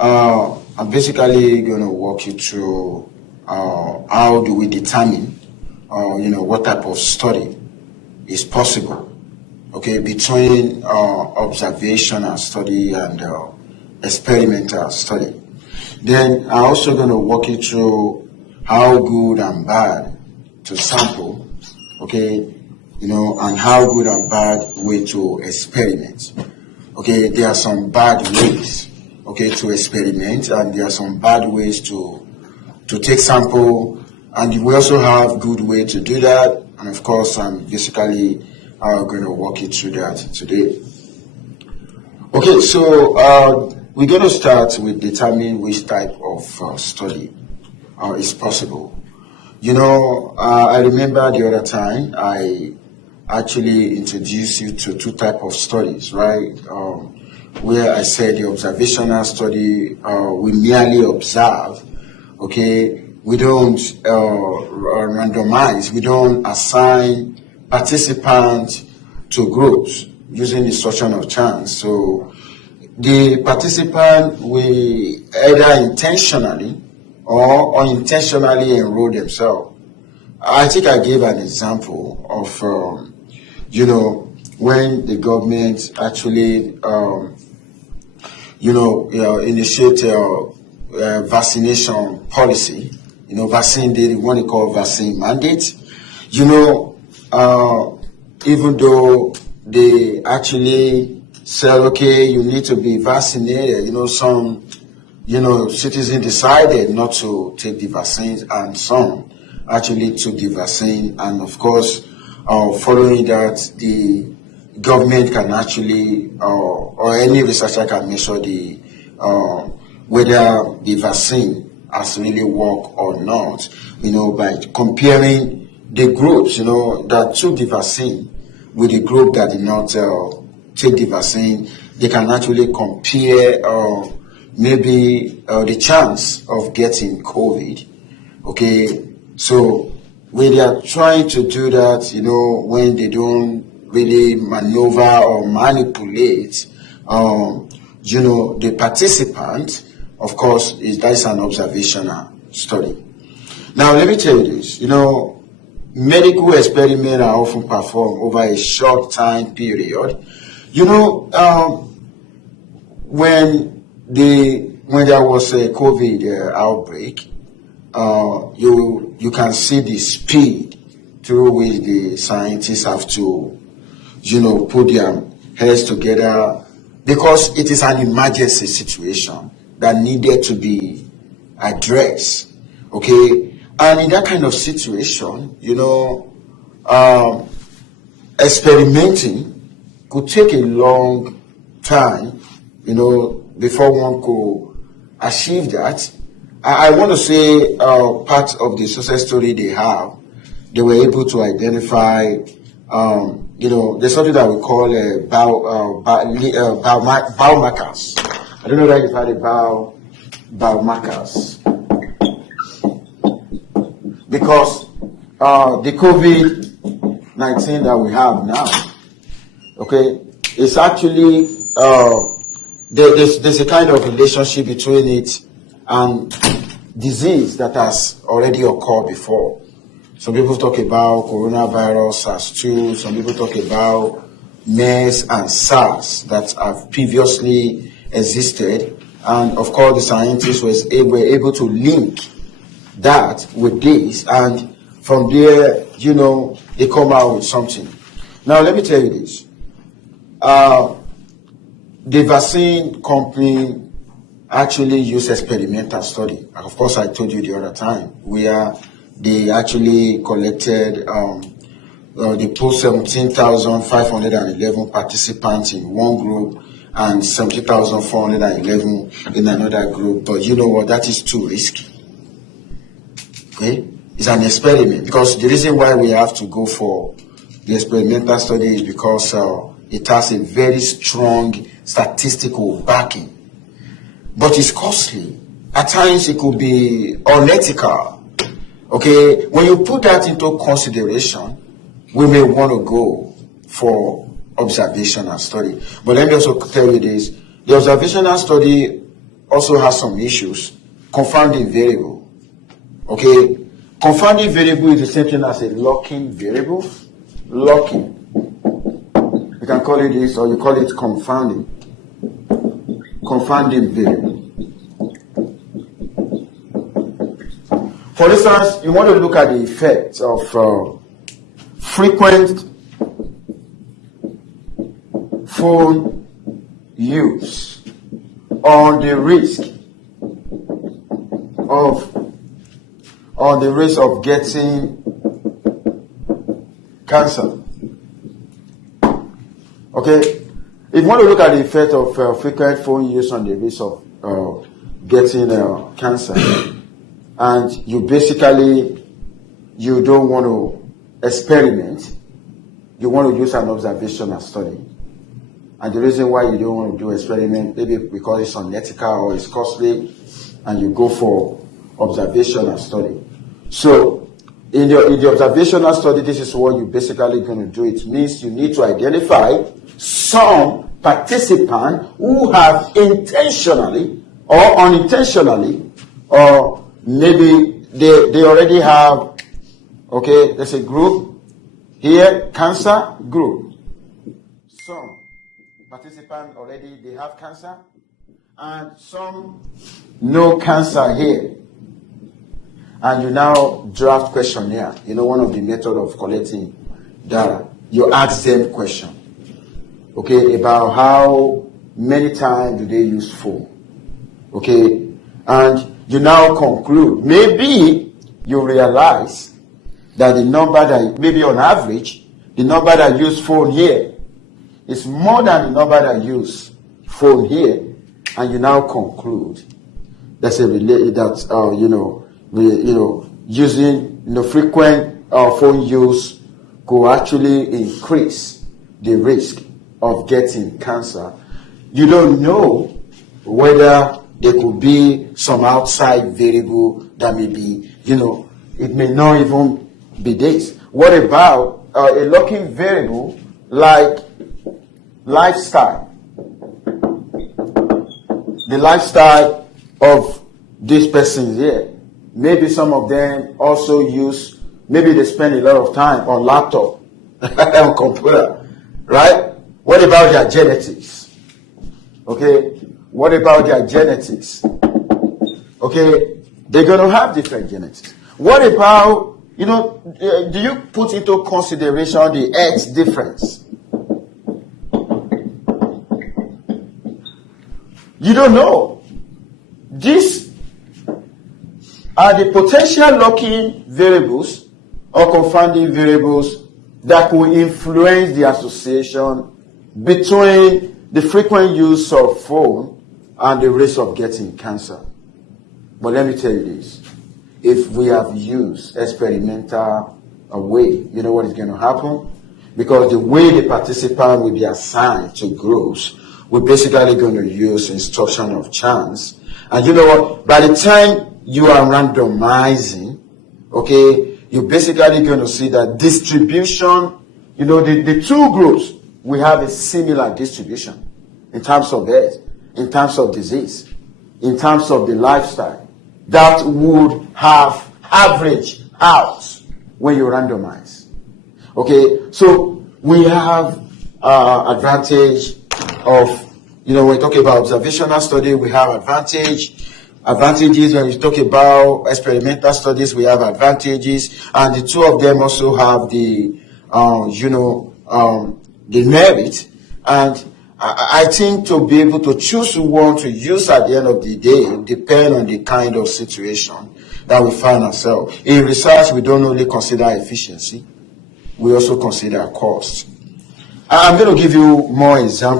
I'm basically going to walk you through how do we determine, what type of study is possible, okay, between observational study and experimental study. Then I'm also going to walk you through how good and bad to sample, okay, and how good and bad way to experiment. Okay, there are some bad ways, okay, to experiment, and there are some bad ways to take sample, and we also have good way to do that. And of course, I'm basically going to walk you through that today. Okay, so we're going to start with determining which type of study is possible. I remember the other time I actually introduced you to two types of studies, right? Where I said the observational study, we merely observe, okay? We don't randomize, we don't assign participants to groups using instruction of chance. So the participant will either intentionally or unintentionally enroll themselves. I think I gave an example of, when the government actually, initiate vaccination policy, vaccine, they want to call vaccine mandate, even though they actually said, okay, you need to be vaccinated, some, citizens decided not to take the vaccines, and some actually took the vaccine. And of course, following that, the government can actually, or any researcher can measure the whether the vaccine has really worked or not, by comparing the groups, that took the vaccine with the group that did not take the vaccine. They can actually compare maybe the chance of getting COVID. Okay, so when they are trying to do that, when they don't really maneuver or manipulate, the participant, of course, that is an observational study. Now, let me tell you this, medical experiments are often performed over a short time period. When there was a COVID outbreak, you can see the speed through which the scientists have to, put their heads together, because it is an emergency situation that needed to be addressed. Okay, and in that kind of situation, experimenting could take a long time, before one could achieve that. I want to say part of the success story they have, they were able to identify, there's something that we call biomarkers. I don't know that you've heard about biomarkers. Because the COVID-19 that we have now, okay, it's actually, there's a kind of relationship between it and disease that has already occurred before. Some people talk about coronavirus, SARS-2, some people talk about MERS and SARS that have previously existed. And of course, the scientists were able to link that with this, and from there, they come out with something. Now, let me tell you this. The vaccine company actually used experimental study. Of course, I told you the other time, where they actually collected, they put 17,511 participants in one group and 70,411 in another group. But you know what? That is too risky. Okay? It's an experiment, because the reason why we have to go for the experimental study is because it has a very strong statistical backing. But it's costly. At times it could be unethical. Okay, when you put that into consideration, we may want to go for observational study. But let me also tell you this. The observational study also has some issues. Confounding variable. Okay, confounding variable is the same thing as a locking variable. Locking. You can call it this, or you call it confounding. Confounding variable. For instance, you want to look at the effect of frequent phone use on the risk of getting cancer. Okay, if you want to look at the effect of frequent phone use on the risk of getting cancer, and you don't want to experiment, you want to use an observational study. And the reason why you don't want to do experiment, maybe because it's unethical or it's costly, and you go for observational study. So in the observational study, this is what you're basically going to do. It means you need to identify some participant who have intentionally or unintentionally, or maybe they already have, okay, there's a group here, cancer group. Some participants already, they have cancer, and some no cancer here. And you now draft questionnaire. You know, one of the methods of collecting data. You ask them question. Okay, about how many times do they use phone. Okay, and you now conclude. Maybe you realize that the number that, maybe on average, the number that use phone here is more than the number that use phone here, and you now conclude that's a using frequent phone use could actually increase the risk of getting cancer. You don't know whether there could be some outside variable that may be, it may not even be this. What about a locking variable like lifestyle? The lifestyle of these persons here. Maybe some of them also maybe they spend a lot of time on laptop, on computer, right? What about their genetics? Okay, what about their genetics? Okay, they're going to have different genetics. What about, do you put into consideration the X difference? You don't know. These are the potential locking variables or confounding variables that will influence the association between the frequent use of phone and the risk of getting cancer. But let me tell you this. If we have used experimental way, you know what is going to happen? Because the way the participant will be assigned to groups, we're basically going to use instruction of chance. And you know what? By the time you are randomizing, okay, you're basically going to see that distribution, the two groups will have a similar distribution in terms of health, in terms of disease, in terms of the lifestyle that would have average out when you randomize. Okay, so we have advantage of, when we talk about observational study, we have advantages. When we talk about experimental studies, we have advantages, and the two of them also have the merit. And I think to be able to choose one to use at the end of the day depend on the kind of situation that we find ourselves. In research, we don't only consider efficiency, we also consider cost. I'm going to give you more examples.